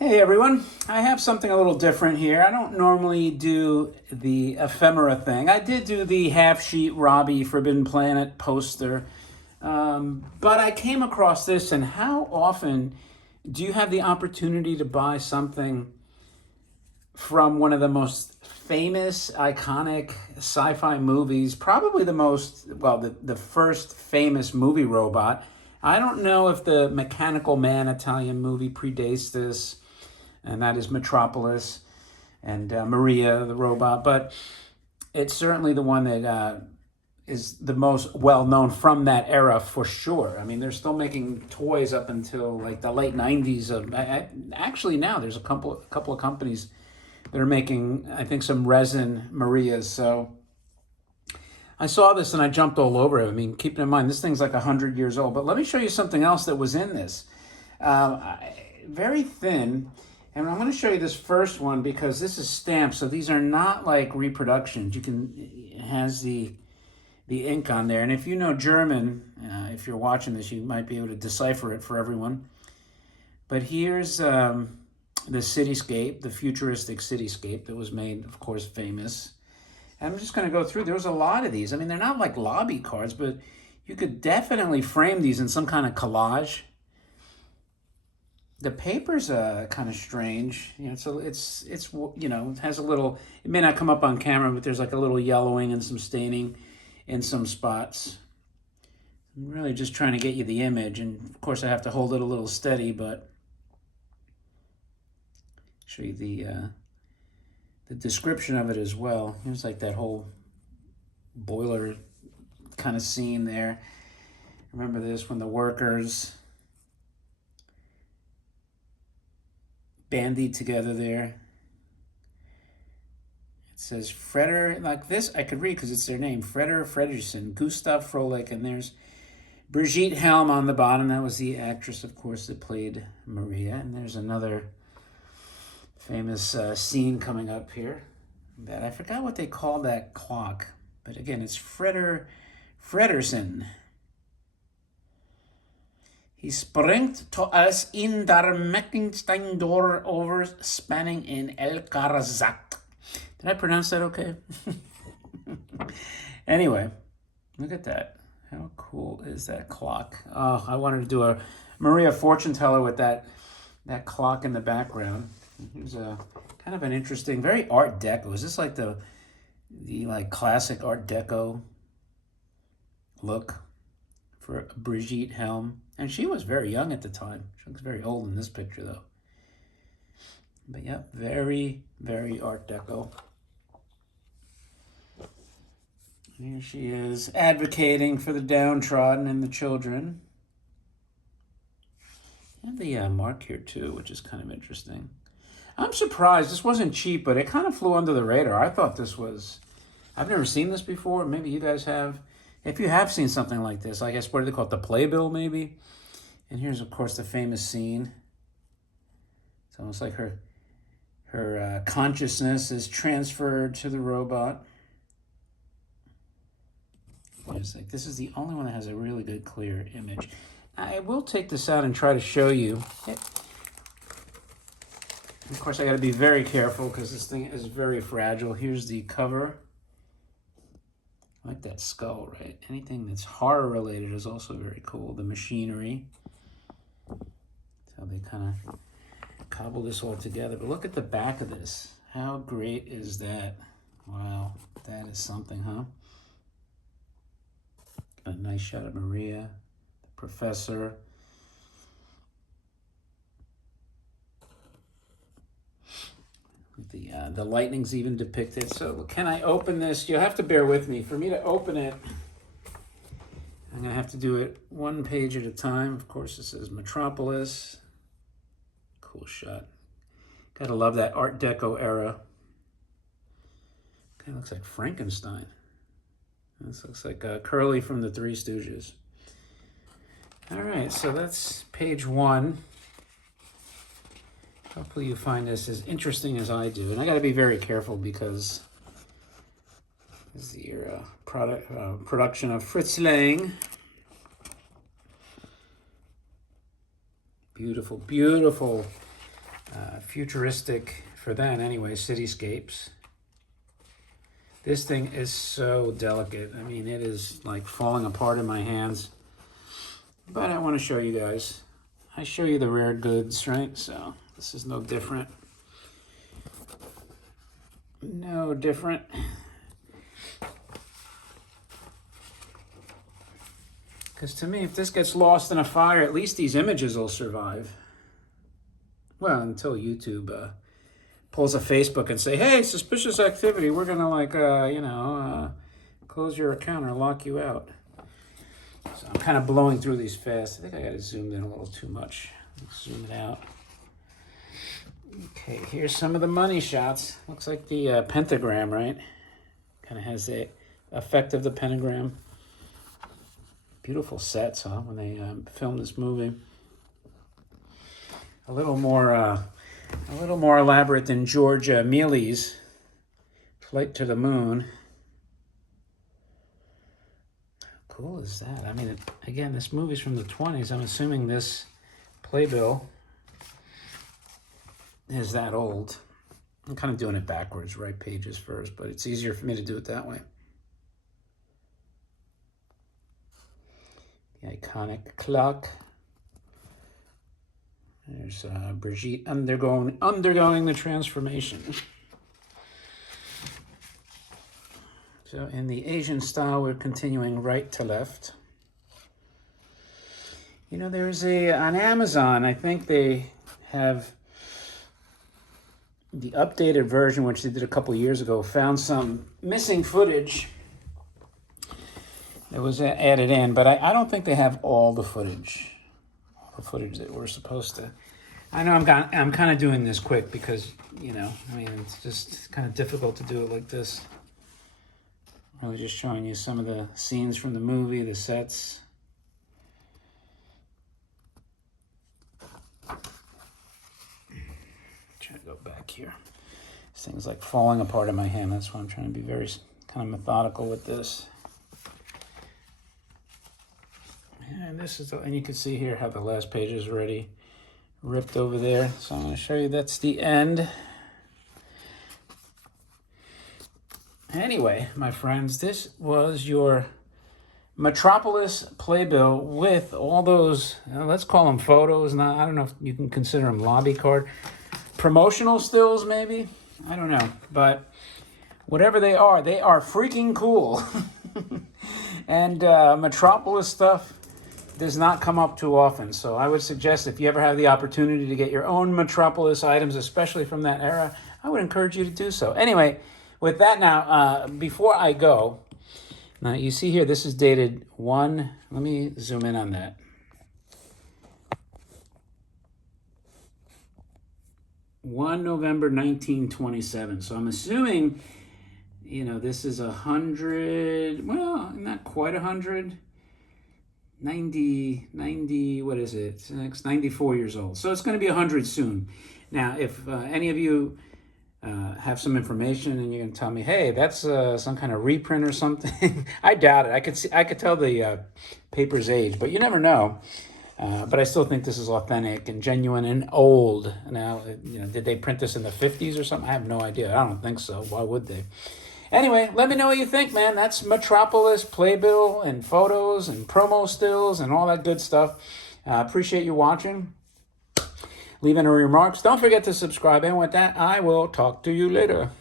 Hey everyone, I have something a little different here. I don't normally do the ephemera thing. I did do the half sheet Robbie Forbidden Planet poster, but I came across this, and how often do you have the opportunity to buy something from one of the most famous, iconic sci-fi movies, probably the first famous movie robot. I don't know if the Mechanical Man Italian movie predates this, and that is Metropolis and Maria the robot, but it's certainly the one that is the most well known from that era for sure. I mean, they're still making toys up until like the late '90s. Actually, now there's a couple of companies that are making, I think, some resin Marias. So I saw this and I jumped all over it. I mean, keeping in mind this thing's like 100 years old. But let me show you something else that was in this. Very thin. And I'm going to show you this first one because this is stamped, so these are not like reproductions. It has the ink on there. And if you know German, if you're watching this, you might be able to decipher it for everyone. But here's the cityscape, the futuristic cityscape that was made, of course, famous. And I'm just going to go through. There was a lot of these. I mean, they're not like lobby cards, but you could definitely frame these in some kind of collage. The paper's kind of strange. You know, so it's it has a little. It may not come up on camera, but there's like a little yellowing and some staining in some spots. I'm really just trying to get you the image, and of course I have to hold it a little steady, but show you the description of it as well. Here's like that whole boiler kind of scene there. Remember this when the workers bandied together there. It says Freder, like this I could read because it's their name, Freder Frederiksen, Gustav Frolik, and there's Brigitte Helm on the bottom. That was the actress, of course, that played Maria. And there's another famous scene coming up here that I forgot what they called that clock, but again, it's Fredersen. He springt to us in der Meckenstein door over spanning in El Karazat. Did I pronounce that okay? Anyway, look at that. How cool is that clock? Oh, I wanted to do a Maria fortune teller with that clock in the background. Here's a kind of an interesting, very Art Deco. Is this like the like classic Art Deco look for Brigitte Helm? And she was very young at the time. She looks very old in this picture, though. But yeah, very, very Art Deco. Here she is, advocating for the downtrodden and the children. And the mark here, too, which is kind of interesting. I'm surprised. This wasn't cheap, but it kind of flew under the radar. I thought this was... I've never seen this before. Maybe you guys have. If you have seen something like this, I guess, what do they call it? The playbill, maybe? And here's, of course, the famous scene. It's almost like her consciousness is transferred to the robot. It's like, this is the only one that has a really good, clear image. I will take this out and try to show you. Of course, I got to be very careful because this thing is very fragile. Here's the cover. I like that skull, right? Anything that's horror related is also very cool. The machinery. So they kind of cobble this all together. But look at the back of this. How great is that? Wow, that is something, huh? Got a nice shot of Maria, the professor. The lightning's even depicted. So can I open this? You'll have to bear with me. For me to open it, I'm going to have to do it one page at a time. Of course, this is Metropolis. Cool shot. Gotta love that Art Deco era. Kind of looks like Frankenstein. This looks like Curly from the Three Stooges. All right, so that's page one. Hopefully you find this as interesting as I do. And I got to be very careful because this is the production of Fritz Lang. Beautiful, beautiful futuristic, for then anyway, cityscapes. This thing is so delicate. I mean, it is like falling apart in my hands. But I want to show you guys. I show you the rare goods, right? So this is no different. No different. Because to me, if this gets lost in a fire, at least these images will survive. Well, until YouTube pulls a Facebook and say, hey, suspicious activity, we're going to close your account or lock you out. So I'm kind of blowing through these fast. I think I got to zoom in a little too much. Let's zoom it out. Okay, here's some of the money shots. Looks like the pentagram, right? Kind of has the effect of the pentagram. Beautiful sets, huh? When they filmed this movie. A little more elaborate than George Mealy's Flight to the Moon. How cool is that? I mean, again, this movie's from the 20s. I'm assuming this playbill is that old. I'm kind of doing it backwards, right pages first, but it's easier for me to do it that way. The iconic clock. There's Brigitte undergoing the transformation. So in the Asian style, we're continuing right to left. You know, there's on Amazon, I think they have the updated version, which they did a couple years ago, found some missing footage that was added in, but I don't think they have all the footage that we're supposed to. I know I'm kind of doing this quick because, I mean, it's just kind of difficult to do it like this. Really just showing you some of the scenes from the movie, the sets. Trying to go back here. This thing's like falling apart in my hand. That's why I'm trying to be very kind of methodical with this. And this is, and you can see here how the last page is already ripped over there. So I'm going to show you that's the end. Anyway, my friends, this was your Metropolis playbill with all those, let's call them photos. Now, I don't know if you can consider them lobby card. Promotional stills, maybe? I don't know. But whatever they are freaking cool. And Metropolis stuff does not come up too often. So I would suggest if you ever have the opportunity to get your own Metropolis items, especially from that era, I would encourage you to do so. Anyway, with that now, before I go, now you see here, this is dated let me zoom in on that. 1 November 1927. So I'm assuming, this is 100, well, not quite 100. 90, what is it? It's 94 years old. So it's going to be 100 soon. Now, if any of you have some information and you're going to tell me, hey, that's some kind of reprint or something, I doubt it. I could tell the paper's age, but you never know. But I still think this is authentic and genuine and old. Now, did they print this in the 50s or something? I have no idea. I don't think so. Why would they? Anyway, let me know what you think, man. That's Metropolis playbill and photos and promo stills and all that good stuff. Appreciate you watching. Leave any remarks. Don't forget to subscribe. And with that, I will talk to you later.